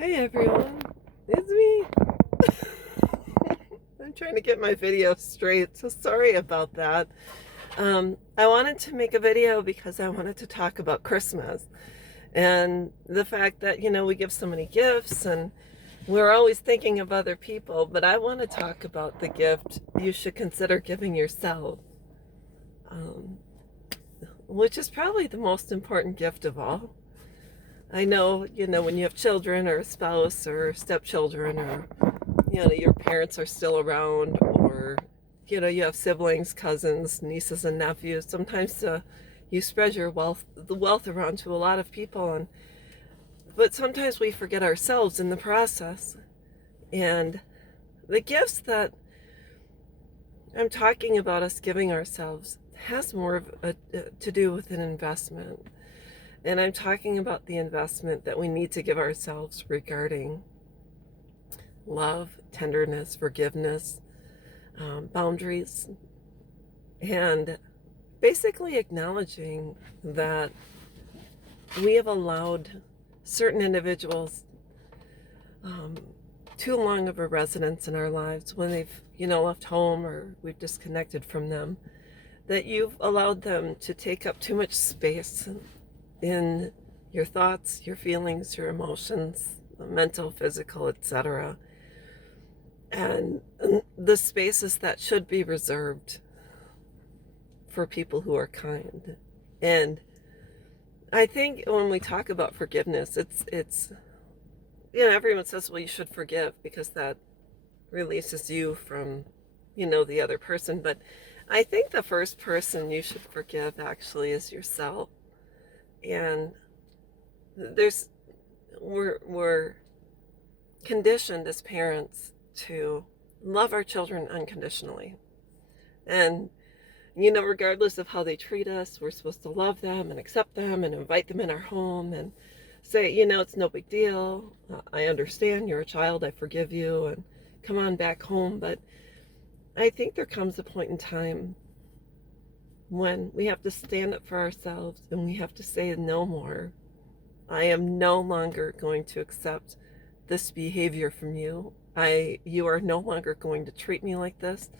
Hey everyone, it's me. I'm trying to get my video straight, so sorry about that. I wanted to make a video because I wanted to talk about Christmas and the fact that, we give so many gifts and we're always thinking of other people, but I want to talk about the gift you should consider giving yourself, um, which is probably the most important gift of all. I know, when you have children or a spouse or stepchildren or your parents are still around, or you have siblings, cousins, nieces and nephews. Sometimes you spread the wealth around to a lot of people, but sometimes we forget ourselves in the process. And the gifts that I'm talking about us giving ourselves has more to do with an investment. And I'm talking about the investment that we need to give ourselves regarding love, tenderness, forgiveness, boundaries, and basically acknowledging that we have allowed certain individuals too long of a residence in our lives when they've, left home or we've disconnected from them, that you've allowed them to take up too much space in your thoughts, your feelings, your emotions, mental, physical, etc. And the spaces that should be reserved for people who are kind. And I think when we talk about forgiveness, it's everyone says, well, you should forgive because that releases you from, the other person. But I think the first person you should forgive actually is yourself. And there's we're conditioned as parents to love our children unconditionally. And regardless of how they treat us, we're supposed to love them and accept them and invite them in our home and say, it's no big deal. I understand you're a child. I forgive you and come on back home. But I think there comes a point in time when we have to stand up for ourselves and we have to say no more. I am no longer going to accept this behavior from you. You are no longer going to treat me like this.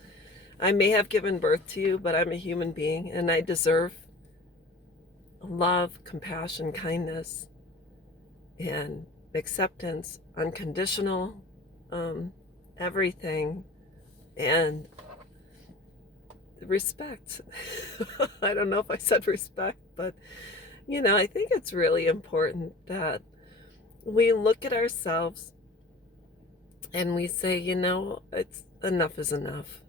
I may have given birth to you, but I'm a human being and I deserve love, compassion, kindness, and acceptance, unconditional, everything, and respect. I don't know if I said respect, but I think it's really important that we look at ourselves and we say, it's enough is enough.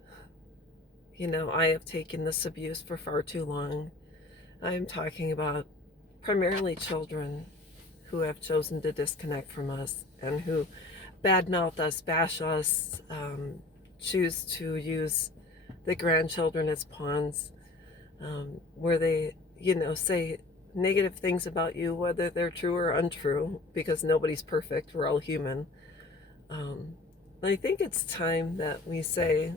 I have taken this abuse for far too long. I'm talking about primarily children who have chosen to disconnect from us and who badmouth us, bash us, choose to use the grandchildren as pawns, where they, say negative things about you, whether they're true or untrue, because nobody's perfect. We're all human. I think it's time that we say,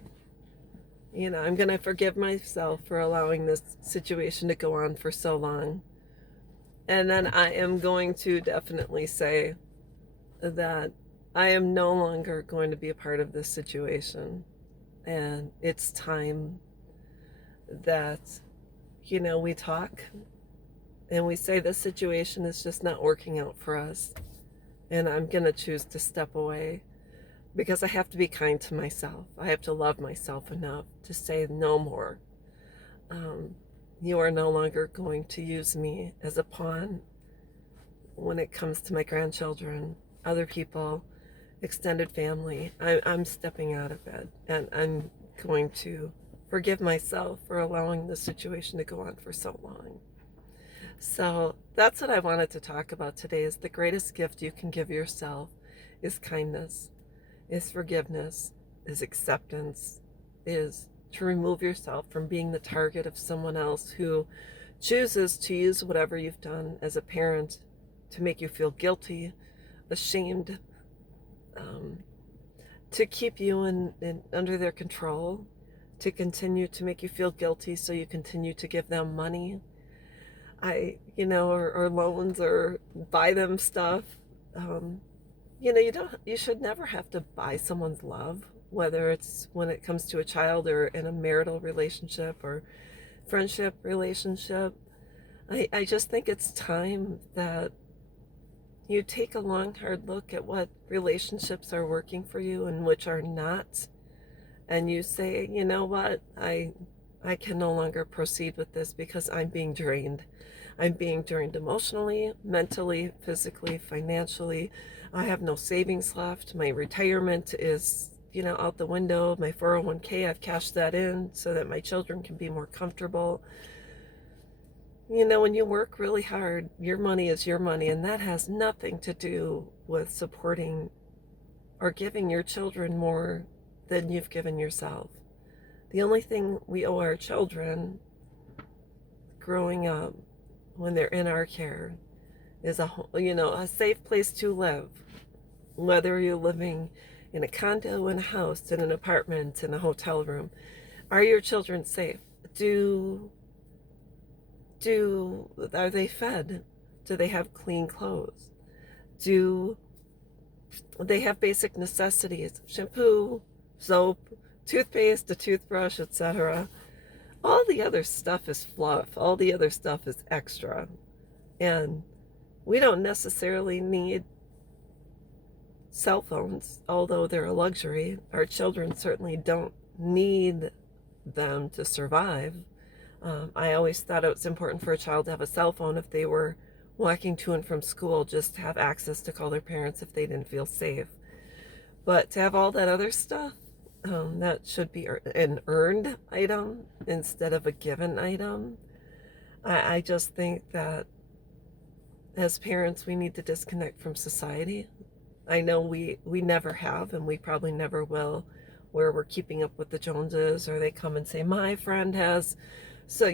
I'm going to forgive myself for allowing this situation to go on for so long. And then I am going to definitely say that I am no longer going to be a part of this situation. And it's time that, we talk and we say this situation is just not working out for us. And I'm going to choose to step away because I have to be kind to myself. I have to love myself enough to say no more. You are no longer going to use me as a pawn when it comes to my grandchildren, other people, extended family. I'm stepping out of it, and I'm going to forgive myself for allowing the situation to go on for so long. So that's what I wanted to talk about today. Is the greatest gift you can give yourself is kindness, is forgiveness, is acceptance, is to remove yourself from being the target of someone else who chooses to use whatever you've done as a parent to make you feel guilty, ashamed, to keep you under their control, to continue to make you feel guilty so you continue to give them money, or loans, or buy them stuff. you should never have to buy someone's love, whether it's when it comes to a child or in a marital relationship or friendship relationship. I just think it's time that you take a long, hard look at what relationships are working for you and which are not. And you say, you know what, I can no longer proceed with this because I'm being drained. I'm being drained emotionally, mentally, physically, financially. I have no savings left. My retirement is, out the window. My 401k, I've cashed that in so that my children can be more comfortable. When you work really hard, your money is your money, and that has nothing to do with supporting or giving your children more than you've given yourself. The only thing we owe our children growing up when they're in our care is a safe place to live. Whether you're living in a condo, in a house, in an apartment, in a hotel room, are your children safe? Are they fed? Do they have clean clothes? Do they have basic necessities? Shampoo, soap, toothpaste, a toothbrush, etc. All the other stuff is fluff. All the other stuff is extra. And we don't necessarily need cell phones, although they're a luxury. Our children certainly don't need them to survive. I always thought it was important for a child to have a cell phone if they were walking to and from school, just to have access to call their parents if they didn't feel safe. But to have all that other stuff, that should be an earned item instead of a given item. I just think that as parents, we need to disconnect from society. I know we never have, and we probably never will, where we're keeping up with the Joneses, or they come and say, my friend has, so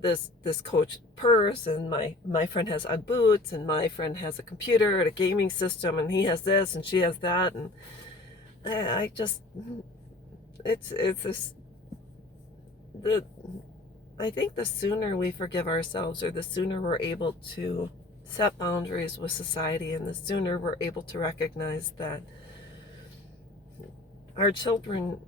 this Coach purse, and my friend has Ugg boots, and my friend has a computer and a gaming system, and he has this and she has that, and I just, it's this, I think the sooner we forgive ourselves, or the sooner we're able to set boundaries with society, and the sooner we're able to recognize that our children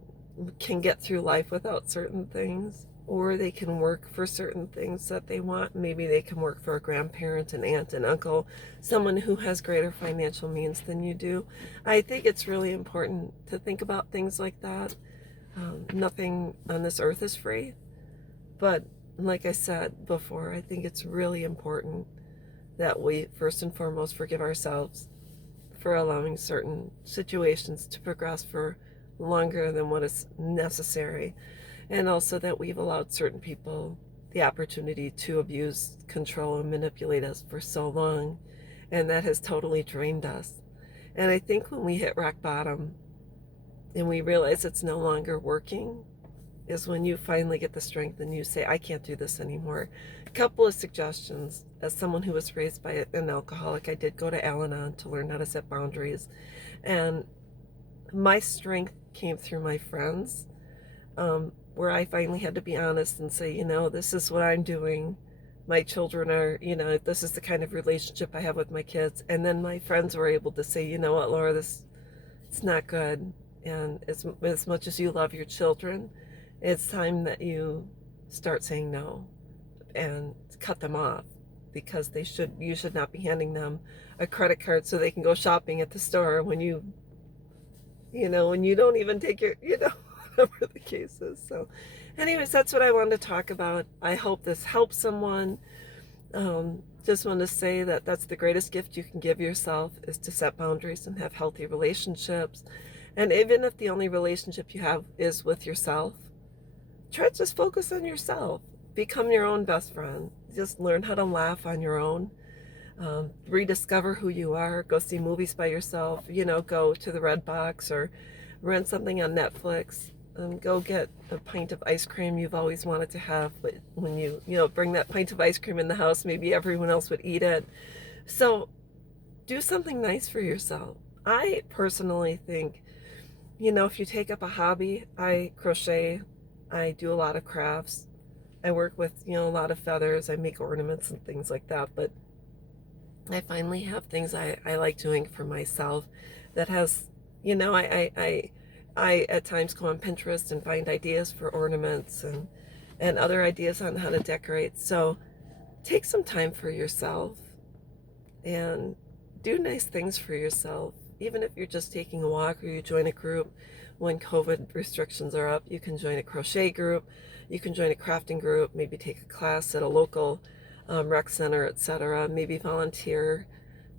can get through life without certain things, or they can work for certain things that they want. Maybe they can work for a grandparent, an aunt, an uncle, someone who has greater financial means than you do. I think it's really important to think about things like that. Nothing on this earth is free, but like I said before, I think it's really important that we first and foremost forgive ourselves for allowing certain situations to progress for longer than what is necessary, and also that we've allowed certain people the opportunity to abuse, control, and manipulate us for so long, and that has totally drained us. And I think when we hit rock bottom and we realize it's no longer working is when you finally get the strength and you say, I can't do this anymore. A couple of suggestions. As someone who was raised by an alcoholic, I did go to Al-Anon to learn how to set boundaries, and my strength came through my friends, where I finally had to be honest and say, this is what I'm doing. My children are, this is the kind of relationship I have with my kids. And then my friends were able to say, you know what, Laura, it's not good. And as much as you love your children, it's time that you start saying no and cut them off, because you should not be handing them a credit card so they can go shopping at the store when when you don't even take your, whatever the case is. So anyways, that's what I wanted to talk about. I hope this helps someone. Just want to say that that's the greatest gift you can give yourself, is to set boundaries and have healthy relationships. And even if the only relationship you have is with yourself, try to just focus on yourself. Become your own best friend. Just learn how to laugh on your own. Rediscover who you are. Go see movies by yourself. Go to the Red Box or rent something on Netflix. Go get a pint of ice cream you've always wanted to have, but when you bring that pint of ice cream in the house, maybe everyone else would eat it. So do something nice for yourself. I personally think, if you take up a hobby, I crochet, I do a lot of crafts, I work with, a lot of feathers, I make ornaments and things like that, but I finally have things I like doing for myself that has, you know, I at times go on Pinterest and find ideas for ornaments and other ideas on how to decorate. So take some time for yourself and do nice things for yourself. Even if you're just taking a walk or you join a group when COVID restrictions are up, you can join a crochet group, you can join a crafting group, maybe take a class at a local rec center, etc. Maybe volunteer.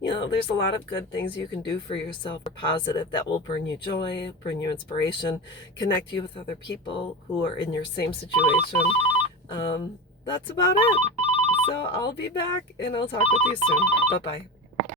You know, there's a lot of good things you can do for yourself or positive that will bring you joy, bring you inspiration, connect you with other people who are in your same situation. That's about it. So I'll be back and I'll talk with you soon. Bye bye.